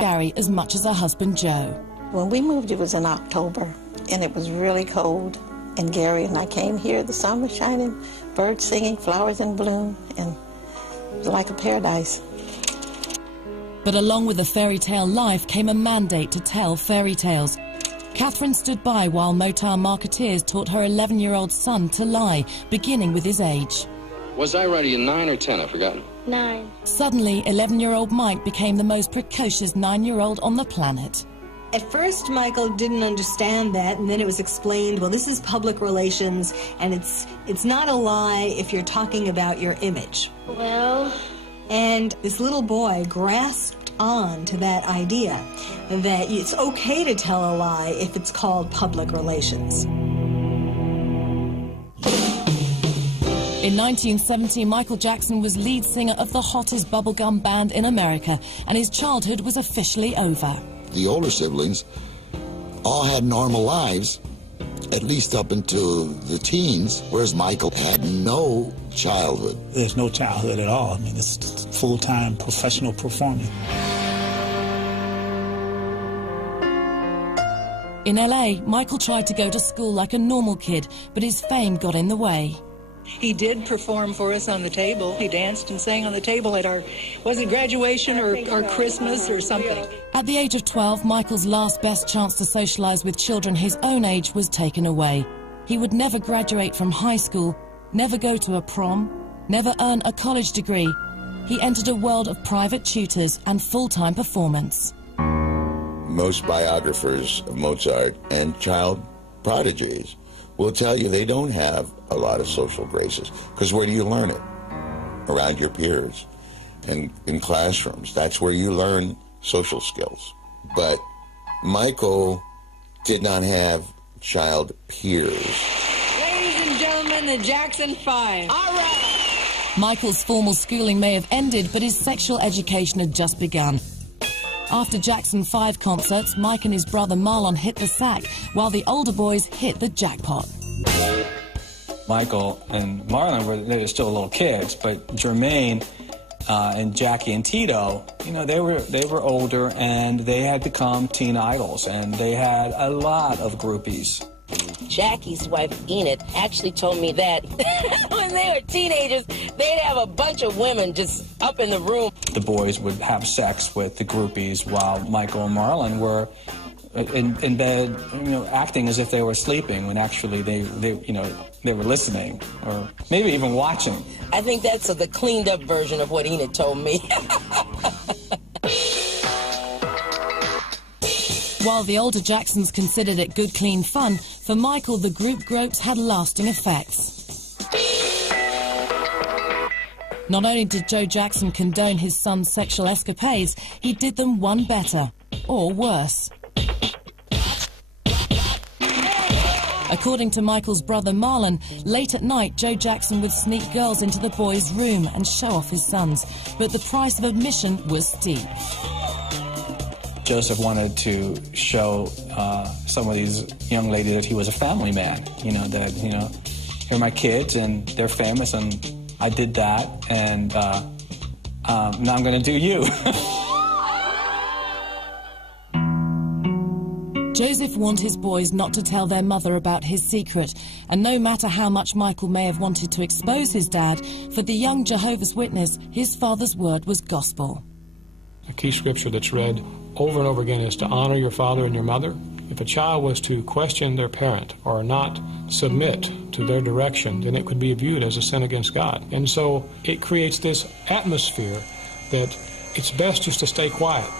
Gary as much as her husband Joe. When we moved, it was in October, and it was really cold. And Gary and I came here, the sun was shining, birds singing, flowers in bloom, and it was like a paradise. But along with the fairy tale life came a mandate to tell fairy tales. Catherine stood by while Motown marketeers taught her 11-year-old son to lie, beginning with his age. Was I ready in 9 or 10? I've forgotten. 9. Suddenly, 11-year-old Mike became the most precocious 9-year-old on the planet. At first, Michael didn't understand that, and then it was explained, well, this is public relations, and it's not a lie if you're talking about your image. Well... And this little boy grasped on to that idea that it's okay to tell a lie if it's called public relations. In 1970, Michael Jackson was lead singer of the hottest bubblegum band in America, and his childhood was officially over. The older siblings all had normal lives, at least up until the teens, whereas Michael had no childhood. There's no childhood at all. I mean, it's full-time professional performing. In LA, Michael tried to go to school like a normal kid, but his fame got in the way. He did perform for us on the table. He danced and sang on the table at our, was it graduation or Christmas or something? At the age of 12, Michael's last best chance to socialize with children his own age was taken away. He would never graduate from high school, never go to a prom, never earn a college degree. He entered a world of private tutors and full-time performance. Most biographers of Mozart and child prodigies will tell you they don't have a lot of social graces, because where do you learn it? Around your peers and in classrooms. That's where you learn social skills. But Michael did not have child peers. Ladies and gentlemen, the Jackson 5. All right! Michael's formal schooling may have ended, but his sexual education had just begun. After Jackson 5 concerts, Mike and his brother Marlon hit the sack, while the older boys hit the jackpot. Michael and Marlon they were still little kids, but Jermaine and Jackie and Tito, you know, they were older, and they had become teen idols, and they had a lot of groupies. Jackie's wife, Enid, actually told me that when they were teenagers, they'd have a bunch of women just up in the room. The boys would have sex with the groupies while Michael and Marlon were in bed, you know, acting as if they were sleeping when actually they were listening or maybe even watching. I think that's the cleaned up version of what Enid told me. While the older Jacksons considered it good, clean fun, for Michael, the group gropes had lasting effects. Not only did Joe Jackson condone his son's sexual escapades, he did them one better, or worse. According to Michael's brother Marlon, late at night, Joe Jackson would sneak girls into the boys' room and show off his sons, but the price of admission was steep. Joseph wanted to show some of these young ladies that he was a family man. You know, that, you know, here are my kids and they're famous and I did that, and now I'm going to do you. Joseph warned his boys not to tell their mother about his secret, and no matter how much Michael may have wanted to expose his dad, for the young Jehovah's Witness, his father's word was gospel. A key scripture that's read over and over again is to honor your father and your mother. If a child was to question their parent or not submit to their direction, then it could be viewed as a sin against God. And so it creates this atmosphere that it's best just to stay quiet.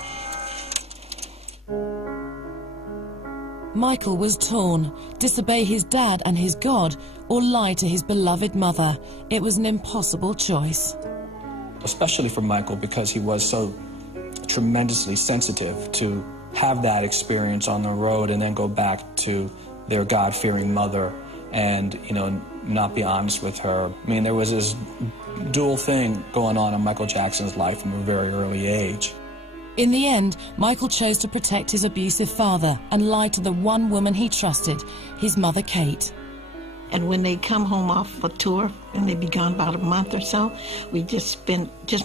Michael was torn, disobey his dad and his God, or lie to his beloved mother. It was an impossible choice. Especially for Michael, because he was so tremendously sensitive to have that experience on the road and then go back to their God-fearing mother and, you know, not be honest with her. I mean, there was this dual thing going on in Michael Jackson's life from a very early age. In the end, Michael chose to protect his abusive father and lie to the one woman he trusted, his mother, Kate. And when they come home off a tour, and they'd be gone about a month or so, we just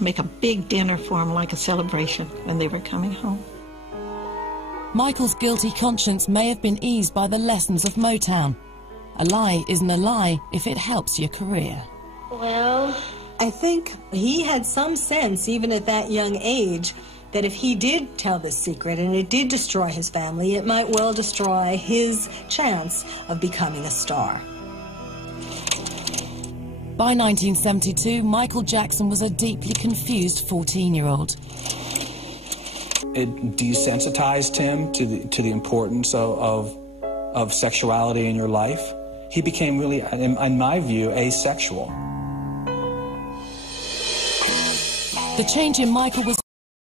make a big dinner for them, like a celebration when they were coming home. Michael's guilty conscience may have been eased by the lessons of Motown. A lie isn't a lie if it helps your career. Well, I think he had some sense, even at that young age, that if he did tell this secret and it did destroy his family, it might well destroy his chance of becoming a star. By 1972, Michael Jackson was a deeply confused 14-year-old. It desensitized him to the importance of sexuality in your life. He became really, in my view, asexual. The change in Michael was